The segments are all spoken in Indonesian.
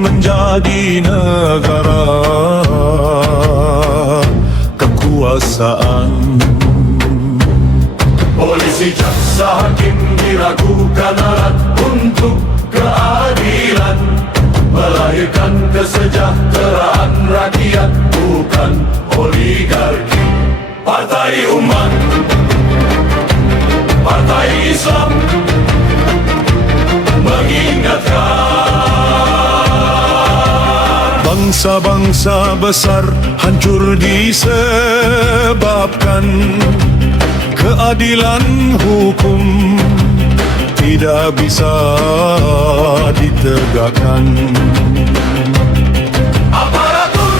menjadi negara kekuasaan. Polisi, jaksa, hakim diragukan alat untuk keadilan, melahirkan kesejahteraan rakyat, bukan oligarki. Partai Umat, Partai Islam mengingatkan bangsa-bangsa besar hancur disebabkan keadilan hukum tidak bisa ditegakkan. Aparatur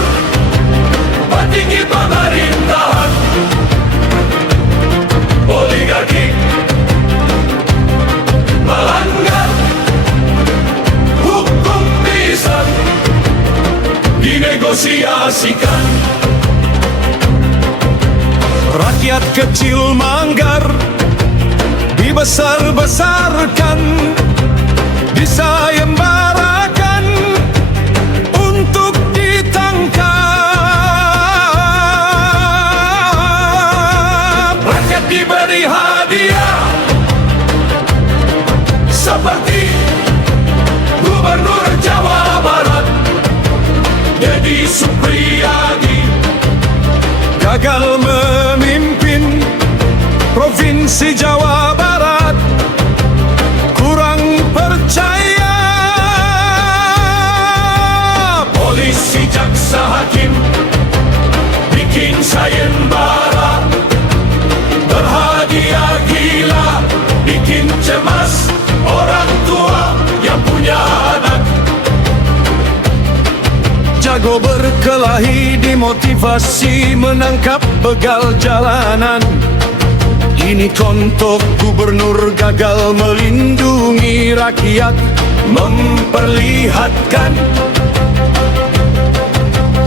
petinggi pemerintahan, oligarki melanggar hukum bisa dinegosiasikan. Rakyat kecil manggar dibesar-besarkan, disayembarakan untuk ditangkap. Rakyat diberi hadiah seperti Gubernur Jawa Barat Deddy Supriyadi, gagal memimpin Provinsi Jawa Barat, kurang percaya. polisi, jaksa, hakim bikin sayembara, berhadiah gila, bikin cemas orang tua yang punya anak. Jago berkelahi dimotivasi menangkap begal jalanan. Ini contoh gubernur gagal melindungi rakyat, memperlihatkan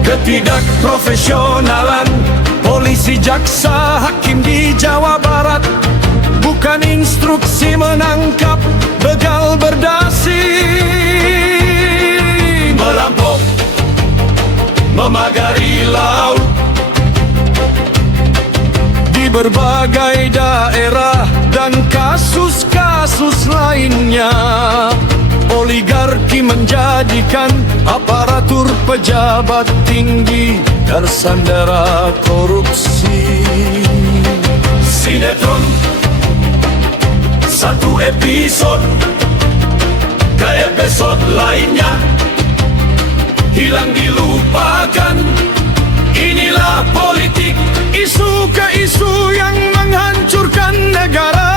ketidakprofesionalan polisi, jaksa, hakim di Jawa Barat. Bukan instruksi menangkap begal berdasi, Merampok, memagari laut di berbagai daerah dan kasus-kasus lainnya. Oligarki menjadikan aparatur pejabat tinggi tersandera korupsi. Sinetron satu episode ke episode lainnya hilang dilupakan. Inilah politik, Isu ke isu yang menghancurkan negara.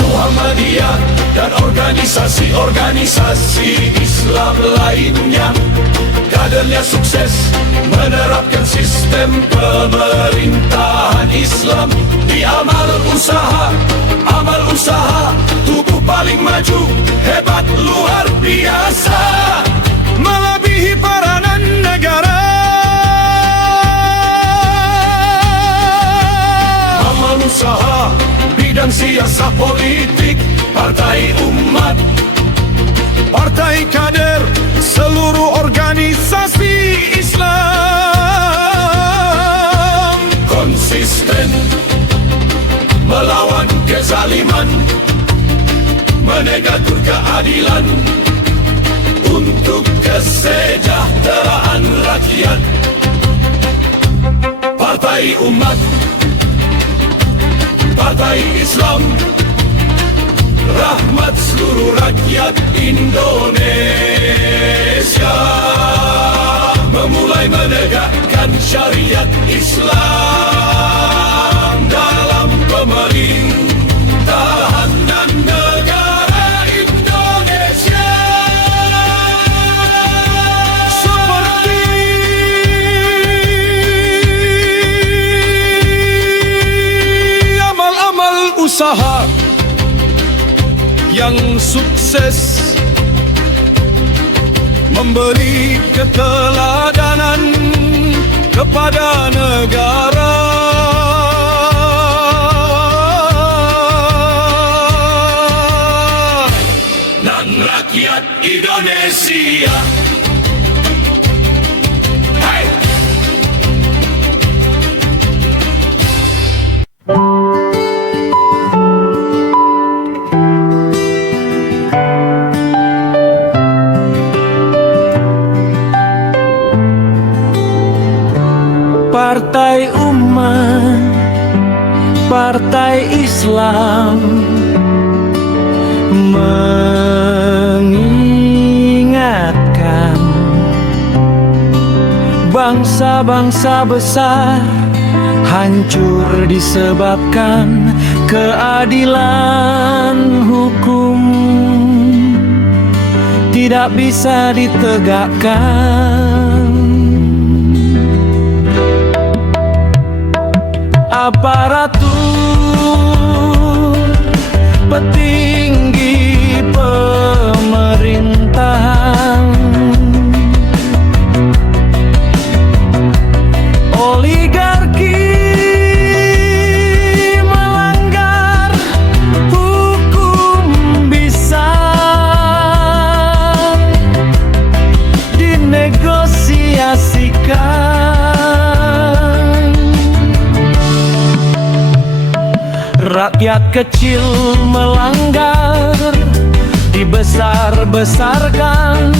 Muhammadiyah dan organisasi-organisasi Islam lainnya, kadernya sukses menerapkan sistem pemerintahan Islam. Di amal usaha tubuh paling maju, hebat luar biasa, Melebihi peranan negara. amal usaha bidang siasat politik. Partai Umat, Partai kader seluruh organisasi Islam konsisten melawan kezaliman, menegatur keadilan untuk kesejahteraan rakyat. Partai Umat, Partai Islam, rahmat seluruh rakyat Indonesia, memulai menegakkan syariat Islam dalam pemerintahan dan negara Indonesia. seperti amal-amal usaha yang sukses memberi keteladanan kepada negara. Indonesia. Hai! Partai Umat, Partai Islam mengingatkan bangsa-bangsa besar hancur disebabkan keadilan hukum tidak bisa ditegakkan. Aparatur petinggi pemerintahan, oligarki melanggar hukum bisa dinegosiasikan. Rakyat kecil melanggar dibesar-besarkan,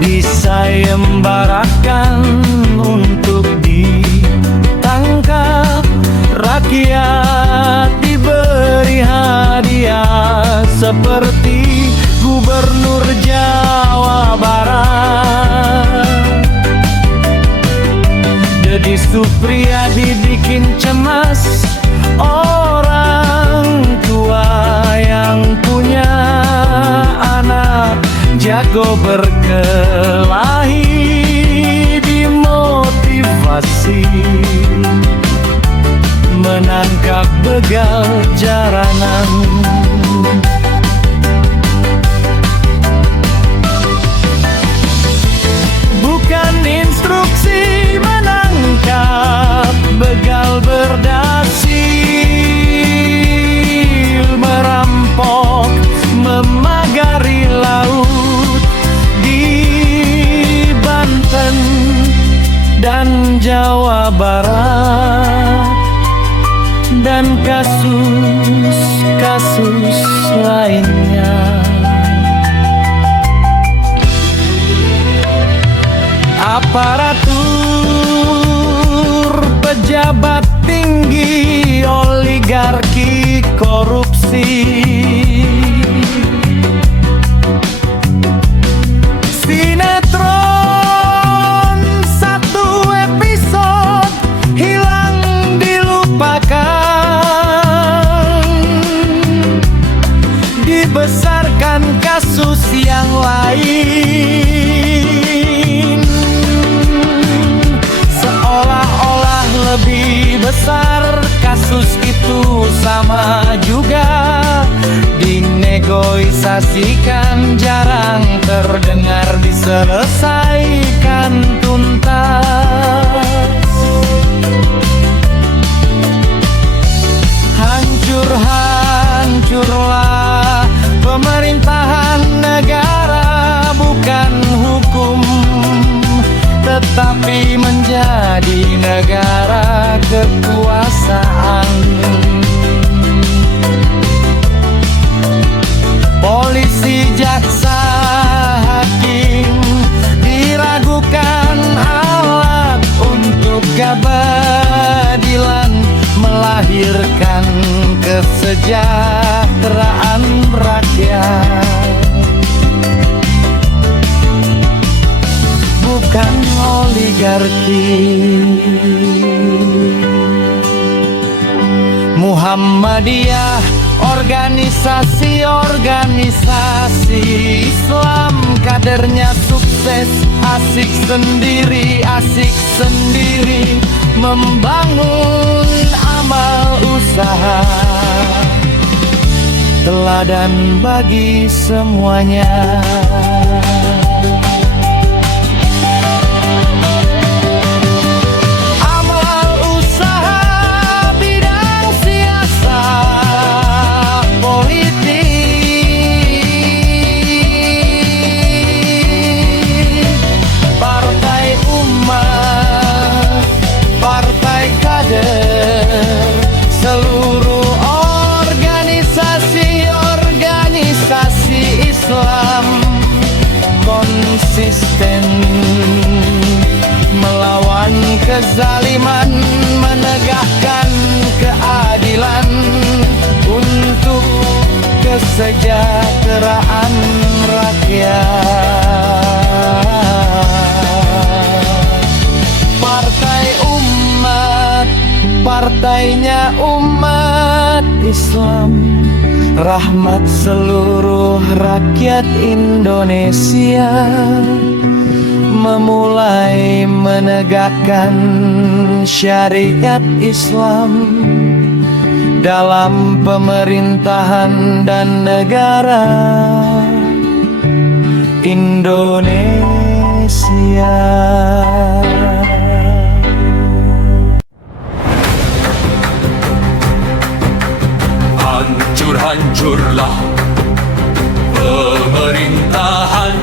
disayembarakan untuk ditangkap. Rakyat diberi hadiah seperti Gubernur Jawa Barat. Deddy Supriyadi bikin cemas orang tua yang punya anak jago berkelahi, dimotivasi menangkap begal jaranan. Bukan instruksi menangkap begal berdasi, merampok, memagari laut di Banten dan Jawa Barat, dan kasus-kasus lainnya. Aparatur pejabat tinggi, oligarki korupsi, sinetron satu episode hilang dilupakan, dibesarkan kasus yang lain, seolah-olah lebih besar kasus itu sama juga dinegosiasikan, jarang terdengar diselesaikan tuntas. Hancur-hancurlah pemerintahan negara, bukan hukum tetapi menjadi negara kekuasaan. Polisi, jaksa, hakim diragukan alat untuk keadilan, melahirkan kesejahteraan rakyat. Bukan oligarki. Muhammadiyah, organisasi Islam, kadernya sukses, asik sendiri membangun amal usaha, teladan bagi semuanya. kezaliman, menegakkan keadilan untuk kesejahteraan rakyat. Partai Umat, partainya umat Islam, rahmat seluruh rakyat Indonesia, memulai menegakkan syariat Islam dalam pemerintahan dan negara Indonesia. Hancur-hancurlah pemerintahan,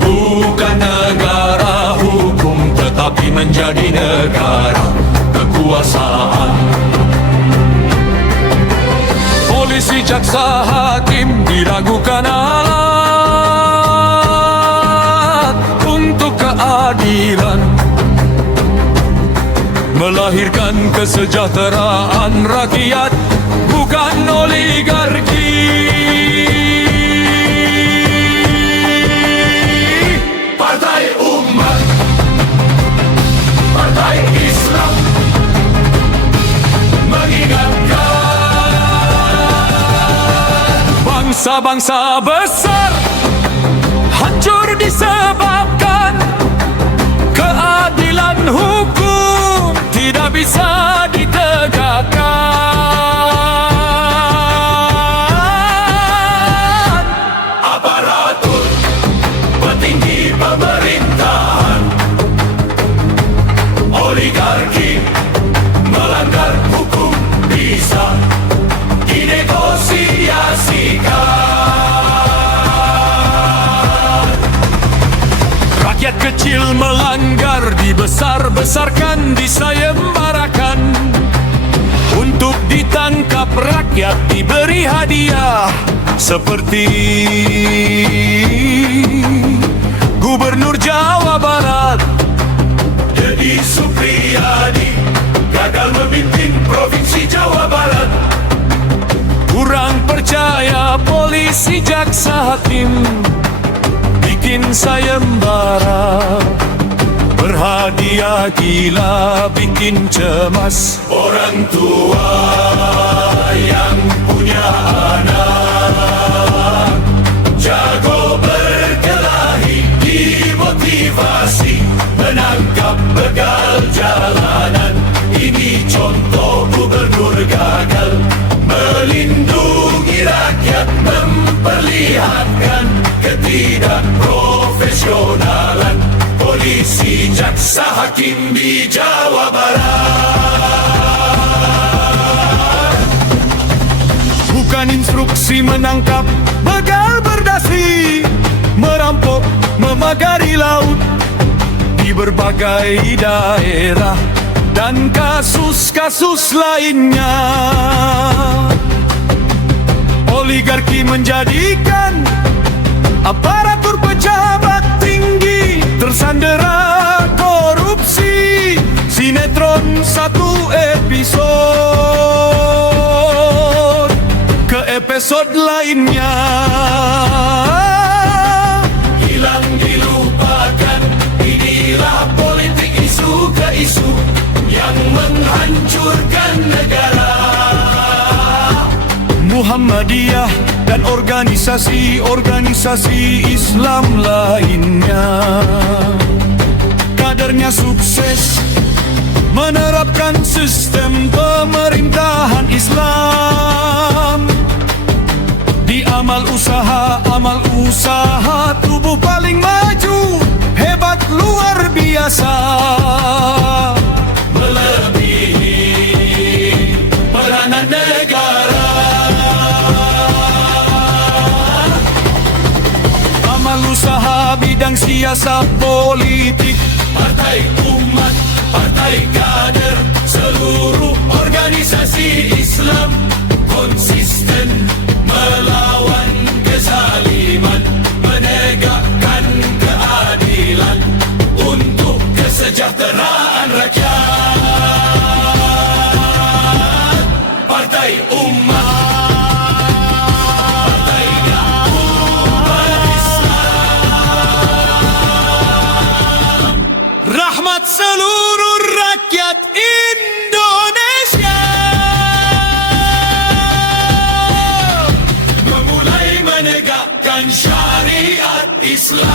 bukan negara hukum tetapi menjadi negara kekuasaan. Polisi, jaksa, hakim diragukan alat untuk keadilan, melahirkan kesejahteraan rakyat, bukan oligarki. Partai Umat, Partai Islam, mengingatkan bangsa-bangsa besar hancur disebabkan keadilan hukum tidak bisa ditegakkan. Aparatur petinggi pemerintahan, oligarki melanggar hukum bisa dinegosiasikan. Rakyat kecil melanggar dibesar-besarkan, disayembarakan. Untuk ditangkap rakyat diberi hadiah, seperti Gubernur Jawa Barat Deddy Supriyadi gagal memimpin Provinsi Jawa Barat. Kurang percaya polisi, jaksa, hakim bikin sayembara. Berhadiah gila bikin cemas orang tua yang punya anak. Jago berkelahi, dimotivasi, menangkap begal jalanan. Ini contoh gubernur gagal melindungi rakyat, memperlihatkan ketidakprofesionalan polisi, jaksa, hakim di Jawa Barat. Bukan instruksi menangkap begal berdasi, merampok, memagari laut di berbagai daerah, dan kasus-kasus lainnya. Oligarki menjadikan aparatur pejabat tinggi tersandera korupsi. Sinetron satu episode ke episode lainnya, hilang dilupakan. Inilah politik isu ke isu yang menghancurkan negara. Muhammadiyah dan organisasi-organisasi Islam lainnya, kadernya sukses menerapkan sistem pemerintahan Islam. Di amal usaha tubuh paling maju, hebat luar biasa, melebihi peranan negara. Amal usaha bidang siasat politik, partai umat, partai kader, seluruh organisasi Islam konsisten melawan kezaliman, menegakkan keadilan untuk kesejahteraan seluruh rakyat Indonesia. Memulai menegakkan syariat Islam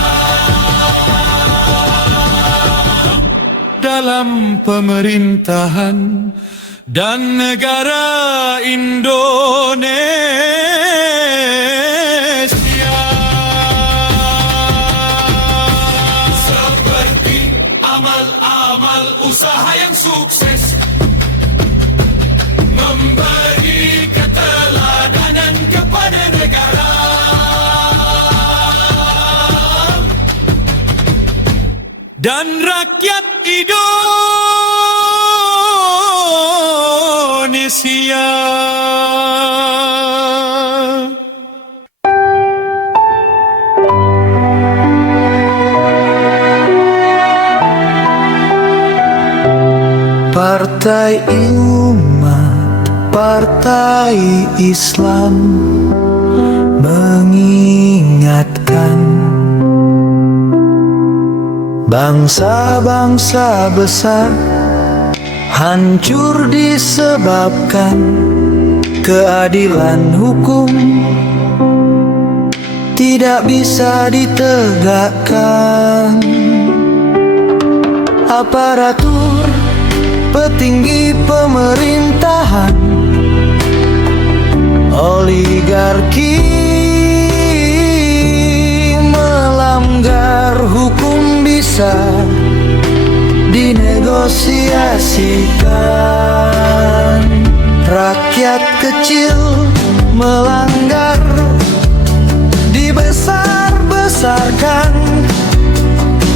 Dalam pemerintahan dan negara Indonesia. seperti amal-amal usaha yang sukses, memberi keteladanan kepada negara, Dan rakyat Indonesia. Partai Umat, Partai Islam mengingatkan bangsa-bangsa besar hancur disebabkan keadilan hukum tidak bisa ditegakkan. Aparatur petinggi pemerintahan, oligarki melanggar hukum bisa dinegosiasikan. Rakyat kecil melanggar dibesar-besarkan,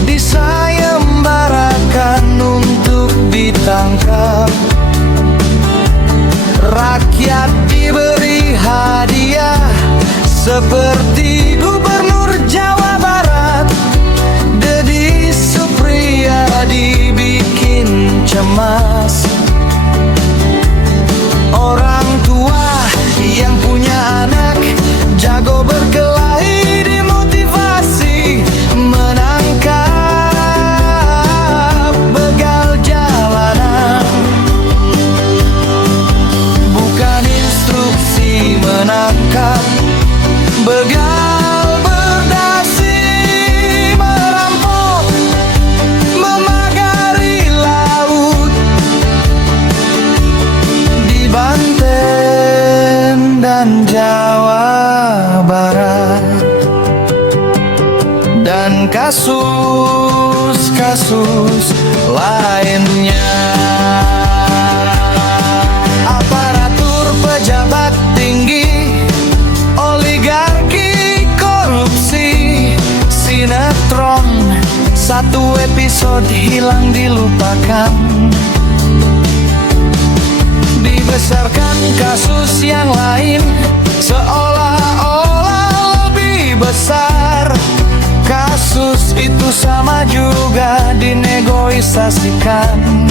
disayembarakan untuk ditangkap. Rakyat diberi hadiah seperti Gubernur Jawa Barat, Deddy Supriyadi bikin cemas. Orang tua yang punya anak jago berkelahi, dimotivasi menangkap begal jalanan. Bukan instruksi menangkap begal berdasi, merampok, memagari laut di Banten dan Jawa Barat, dan kasus-kasus lainnya. Aparatur pejabat tinggi, oligarki korupsi, sinetron satu episode hilang dilupakan, dibesarkan kasus yang lain seolah-olah lebih besar. Kasus itu sama juga dinegosiasikan,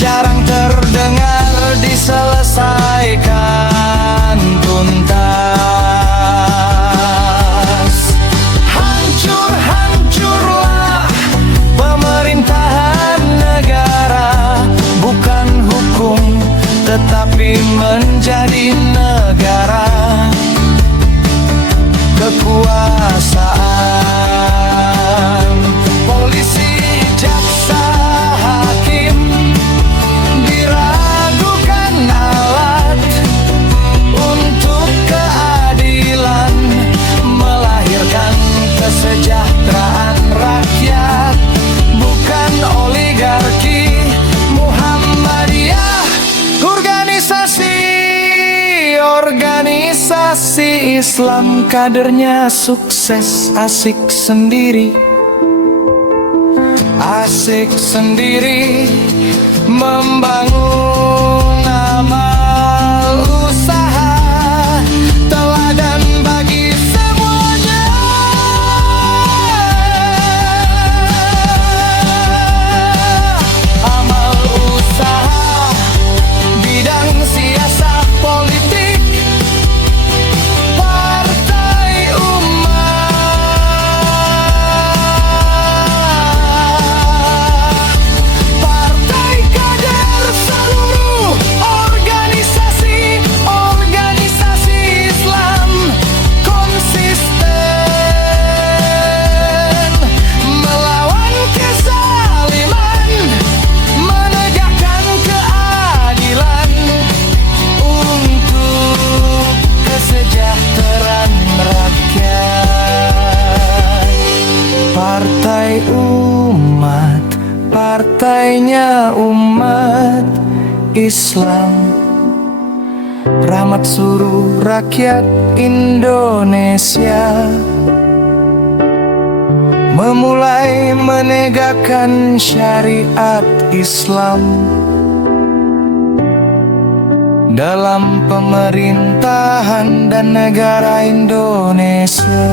jarang terdengar diselesaikan tuntas. Hancur-hancurlah pemerintahan negara, bukan hukum tetapi menjadi negara. Kekuasaan polisi, jaksa, hakim diragukan alat untuk keadilan, melahirkan kesejahteraan rakyat, bukan oligarki. Muhammadiyah organisasi Islam, kadernya sukses asik sendiri, membangun amal usaha teladan bagi semuanya. Amal usaha bidang siasat politik, Partai Umat Partai Umat, partainya umat Islam, rahmat seluruh rakyat Indonesia, memulai menegakkan syariat Islam dalam pemerintahan dan negara Indonesia.